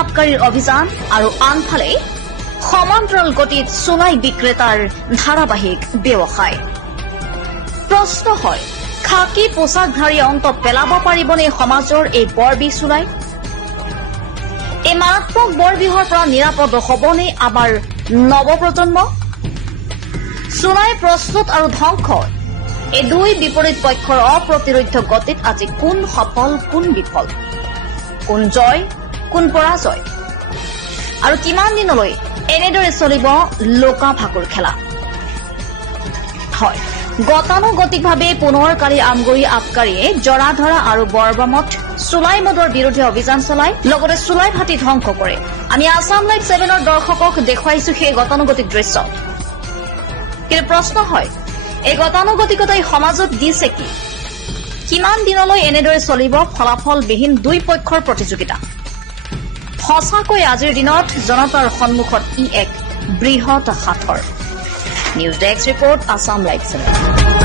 আবকাৰীৰ অভিযান আৰু আনফালে সমান্তৰাল গতিত চুলাই বিক্ৰেতাৰ ধাৰাবাহিক ব্যৱসায় প্ৰশ্ন হয় খাকী পোছাকধাৰী অন্ত পেলাব পাৰিবনে সমাজৰ এই বৰবিহ চুলাই এই মাৰাত্মক বৰবিহৰ পৰা নিৰাপদ হ'বনে আমাৰ নৱপ্ৰজন্ম চুলাই প্ৰস্তুত আৰু ধ্বংস এই দুই বিপৰীত পক্ষৰ অপ্ৰতিৰোধ্য গতিত আজি কোন সফল কোন বিফল কোন জয় কোন পৰাজয় আৰু কিমান দিনলৈ এনেদৰে চলিব লোকা ভাকুৰ খেলা হয় গতানুগতিকভাৱে পুনৰ কালি আমগুৰি আবকাৰীয়ে জৰাধৰা আৰু বৰবামত চুলাই মদৰ বিৰুদ্ধে অভিযান চলাই লগতে চুলাই ভাটি ধ্বংস কৰে আমি আছাম লাইভ 7ৰ দৰ্শকক দেখুৱাইছো সেই গতানুগতিক দৃশ্য কিন্তু প্ৰশ্ন হয় এই গতানুগতিকতাই সমাজত দিছে কি কিমান দিনলৈ এনেদৰে চলিব ফলাফলবিহীন দুই পক্ষৰ প্ৰতিযোগিতা সঁচাকৈ আজিৰ দিনত জনতাৰ সন্মুখত ই এক বৃহৎ সাঁথৰ news desk report Assam live 7